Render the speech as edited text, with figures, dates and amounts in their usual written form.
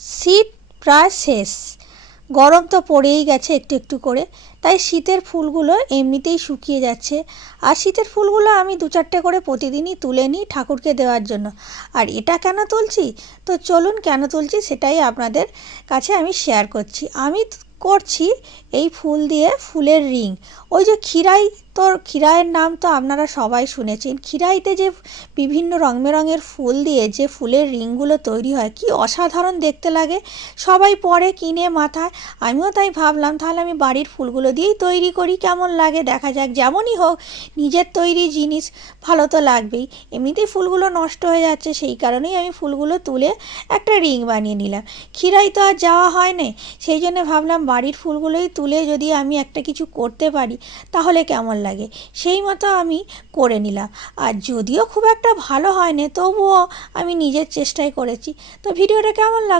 শীত প্রায় শেষ, গরম তো পড়েই গেছে একটু একটু করে, তাই শীতের ফুলগুলো এমনিতেই শুকিয়ে যাচ্ছে। আর শীতের ফুলগুলো আমি 2-4টে করে প্রতিদিনই তুলে নিই ঠাকুরকে দেওয়ার জন্য। আর এটা কেন তুলছি, তো চলুন কেন তুলছি সেটাই আপনাদের কাছে আমি শেয়ার করছি। আমি করছি এই ফুল দিয়ে ফুলের রিং। ওই যে ক্ষীরাই, তো ক্ষীরাইয়ের নাম তো আপনারা সবাই শুনেছেন। ক্ষীরাইতে যে বিভিন্ন রং বেরঙের ফুল দিয়ে যে ফুলের রিংগুলো তৈরি হয়, কি অসাধারণ দেখতে লাগে। সবাই পরে কিনে মাথায়, আমিও তাই ভাবলাম তাহলে আমি বাড়ির ফুলগুলো দিয়েই তৈরি করি, কেমন লাগে দেখা যাক। যেমনই হোক, নিজের তৈরি জিনিস ভালো তো লাগবেই। এমনিতেই ফুলগুলো নষ্ট হয়ে যাচ্ছে, সেই কারণেই আমি ফুলগুলো তুলে একটা রিং বানিয়ে নিলাম। ক্ষীরাই তো আর যাওয়া হয় না, সেই জন্য ভাবলাম বাড়ির ফুলগুলোই তুলে যদি আমি একটা কিছু করতে পারি তাহলে কেমন লাগে, সেই মতো আমি করে নিলাম। আর যদিও খুব একটা ভালো হয় না, তবুও আমি নিজের চেষ্টাই করেছি। তো ভিডিওটা কেমন লাগলো?